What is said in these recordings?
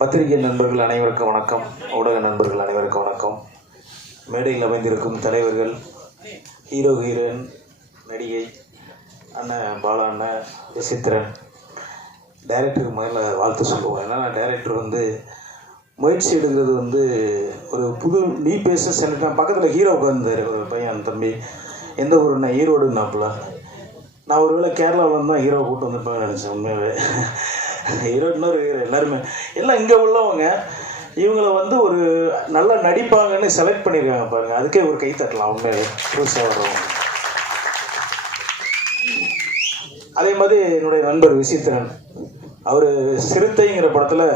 பத்திரிகை நண்பர்கள் அனைவருக்கும் வணக்கம். ஊடக நண்பர்கள் அனைவருக்கும் வணக்கம். மேடையில் அமைந்திருக்கும் தலைவர்கள் ஹீரோ ஹீரோயின் நடிகை அண்ணன் பாலா அண்ணன் விசித்திரன் டைரக்டருக்கு முதல்ல வாழ்த்து சொல்லுவோம். ஏன்னா டைரக்டர் வந்து முயற்சி எடுக்கிறது வந்து ஒரு புது நீ பேச சென்ட் பக்கத்தில் ஹீரோ உட்காந்துரு ஒரு பையன் தம்பி எந்த ஊருன்னா ஈரோடுன்னாப்புல. நான் ஒருவேளை கேரளாவில் தான் ஹீரோ கூட்டு வந்திருப்பேன் நினச்சேன் உண்மையாகவே ஹீரோ இன்னொரு ஹீரோ எல்லாருமே. எல்லாம் இங்கே உள்ளவங்க இவங்கள வந்து ஒரு நல்லா நடிப்பாங்கன்னு செலக்ட் பண்ணியிருக்காங்க பாருங்க. அதுக்கே ஒரு கை தட்டலாம் உண்மையாகவே புதுசாக வர்றவங்க அதே மாதிரி என்னுடைய நண்பர் விசித்திரன். அவர் சிறுத்தைங்கிற படத்தில்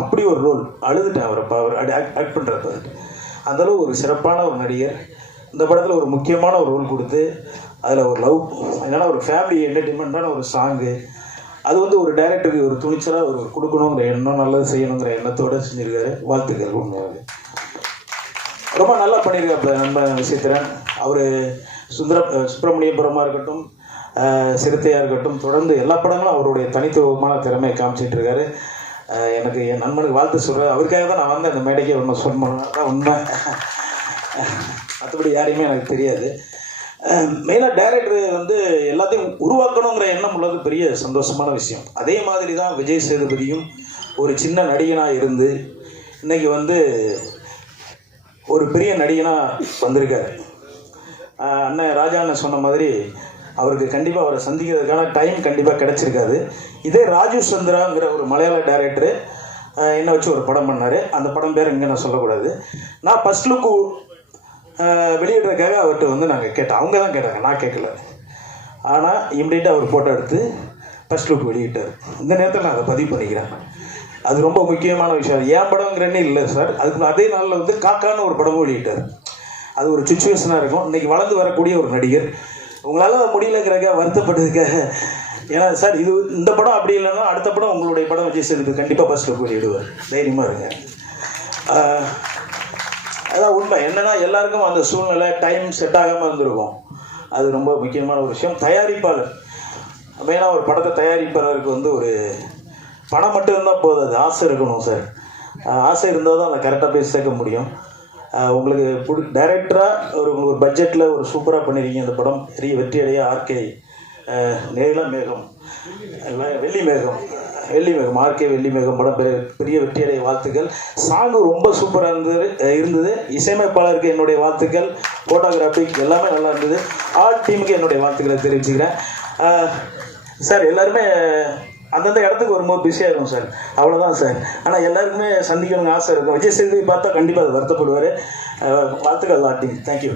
அப்படி ஒரு ரோல் அழுதுட்டேன் அவரை அவர் ஆக்ட் பண்ணுறப்ப அந்தளவு ஒரு சிறப்பான ஒரு நடிகர். இந்த படத்தில் ஒரு முக்கியமான ஒரு ரோல் கொடுத்து அதில் ஒரு லவ் என்னென்னா ஒரு ஃபேமிலி என்டர்டெயின்மெண்ட்டான ஒரு சாங்கு அது வந்து ஒரு டைரக்டருக்கு ஒரு துணிச்சலாக ஒரு கொடுக்கணுங்கிற எண்ணம் நல்லது செய்யணுங்கிற எண்ணத்தோடு செஞ்சுருக்காரு. வாழ்த்துக்கள் உண்மையாகவே ரொம்ப நல்லா பண்ணியிருக்காப்புல நம்ம விசித்திரன் அவர் சுந்தர சுப்பிரமணியபுரமாக இருக்கட்டும் சிறுத்தையாக இருக்கட்டும் தொடர்ந்து எல்லா படங்களும் அவருடைய தனித்துவமான திறமையை காமிச்சிட்டு இருக்காரு எனக்கு என் நண்பனுக்கு வாழ்த்து சொல்கிறேன் அவருக்காக தான் நான் வந்தேன் அந்த மேடைக்கு ஒன்று சொல்லணும் உண்மை. மற்றபடி யாரையுமே எனக்கு தெரியாது. மெயினாக டைரக்டர் வந்து எல்லாத்தையும் உருவாக்கணுங்கிற எண்ணம் உள்ளது பெரிய சந்தோஷமான விஷயம். அதே மாதிரி தான் விஜய் சேதுபதியும் ஒரு சின்ன நடிகனாக இருந்து இன்னைக்கு வந்து ஒரு பெரிய நடிகனாக வந்திருக்கார். அண்ணன் ராஜா அண்ணன் சொன்ன மாதிரி அவருக்கு கண்டிப்பாக அவரை சந்திக்கிறதுக்கான டைம் கண்டிப்பாக கிடச்சிருக்காது. இதே ராஜு சந்திராங்கிற ஒரு மலையாள டைரக்டரு என்னை வச்சு ஒரு படம் பண்ணார். அந்த படம் பேர் இங்கே நான் சொல்லக்கூடாது. நான் ஃபஸ்ட் லுக்கு வெளியிடுறதுக்காக அவர்கிட்ட வந்து நாங்கள் கேட்டோம். அவங்க தான் கேட்டாங்க. நான் கேட்கல. ஆனால் இம்மிடியட்டாக அவர் ஃபோட்டோ எடுத்து ஃபஸ்ட் லுக் வெளியிட்டார். இந்த நேரத்தில் நான் அதை பதிவு பண்ணிக்கிறேன். அது ரொம்ப முக்கியமான விஷயம். ஏன் படங்கிறன்னே இல்லை சார். அதுக்கு அதே நாளில் வந்து காக்கான்னு ஒரு படமும் வெளியிட்டார். அது ஒரு சுச்சுவேஷனாக இருக்கும். இன்றைக்கி வளர்ந்து வரக்கூடிய ஒரு நடிகர். உங்களால் முடியலங்கிறக்க வருத்தப்பட்டதுக்காக ஏன்னா சார் இது இந்த படம் அப்படி இல்லைன்னா அடுத்த படம் உங்களுடைய படம் விஜய் சேதுபதி கண்டிப்பாக ஃபஸ்ட் லுக் வெளியிடுவார். தைரியமாக இருங்க. அதான் உண்மை. என்னன்னா எல்லாருக்கும் அந்த சூழ்நிலை டைம் செட் ஆகாமல் இருந்திருக்கும். அது ரொம்ப முக்கியமான ஒரு விஷயம். தயாரிப்பாளர். மெயினாக ஒரு படத்தை தயாரிப்பாளருக்கு வந்து ஒரு பணம் மட்டும் இருந்தால் போதாது ஆசை இருக்கணும் சார் ஆசை இருந்தால் தான் அதை கரெக்டாக போய் சேர்க்க முடியும். உங்களுக்கு பிடி டைரக்டராக ஒரு உங்களுக்கு ஒரு பட்ஜெட்டில் ஒரு சூப்பராக பண்ணியிருக்கீங்க இந்த படம். பெரிய வெற்றி அடைய ஆர்கே நீல மேகம். வெள்ளி மேகம். வெள்ளி மேகம். ஆர்கே வெள்ளி மேகம். படம் பெரிய பெரிய வாழ்த்துக்கள். சாங்கு ரொம்ப சூப்பராக இருந்தது இருந்தது. இசையமைப்பாளருக்கு என்னுடைய வாழ்த்துக்கள். ஃபோட்டோகிராஃபிக் எல்லாமே நல்லா இருந்தது. ஆர்ட் டீமுக்கு என்னுடைய வாழ்த்துக்களை தெரிவிச்சுக்கிறேன். சார் எல்லாருமே அந்தந்த இடத்துக்கு வரும்போது பிஸியாக இருக்கும் சார். அவ்வளோதான் சார். ஆனால் எல்லாருக்குமே சந்திக்கணும்னு ஆசை இருக்கும். விஜய் சேதுபதி பார்த்தா கண்டிப்பாக வருத்தப்படுவார். வாழ்த்துக்கள் ஆர்ட் டீம் தேங்க்யூ